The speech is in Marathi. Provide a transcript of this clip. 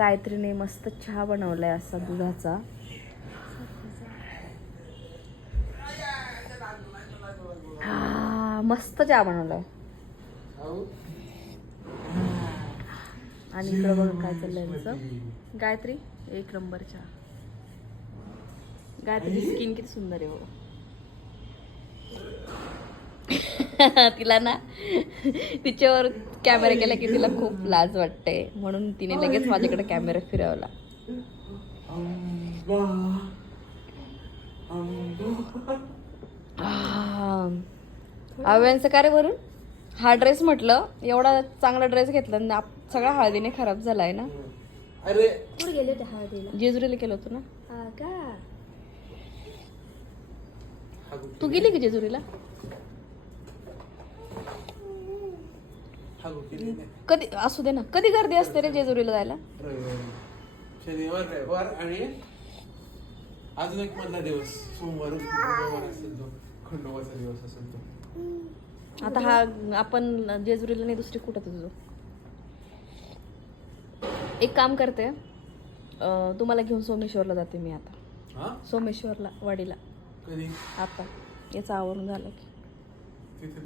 गायत्रीने मस्त चहा बनवलाय असा दुधाचा. हा मस्त चहा बनवलाय. आणि इकडं बघ काय चाललंय यांचं. गायत्री एक नंबर चहा. गायत्री स्किन किती सुंदर आहे बघ. तिला ना तिच्यावर कॅमेरा केला की तिला खूप लाज वाटते, म्हणून तिने लगेच माझ्याकडे कॅमेरा फिरवला. आव्यांचं काय रे वरून. हा ड्रेस म्हटलं एवढा चांगला ड्रेस घेतला ना, सगळा हळदीने खराब झालाय ना. अरे कुठे गेले होते हळदीला? जेजुरीला केलं होतं ना. हा का? तू गेली की जेजुरीला? कधी असू दे ना, कधी गर्दी असते रे जेजुरीला जायला? शनिवार रविवार आणि अजून एक मधला दिवस सोमवार असेल तो, खंडोबाचा दिवस असेल तो. आता हा आपण जेजुरीला नाही, दुसरी कुठं तुझं. एक काम करते, तुम्हाला घेऊन सोमेश्वरला जाते मी आता. हा सोमेश्वरला वाडीला कधी आता याचं आवरून झालं की. तिथे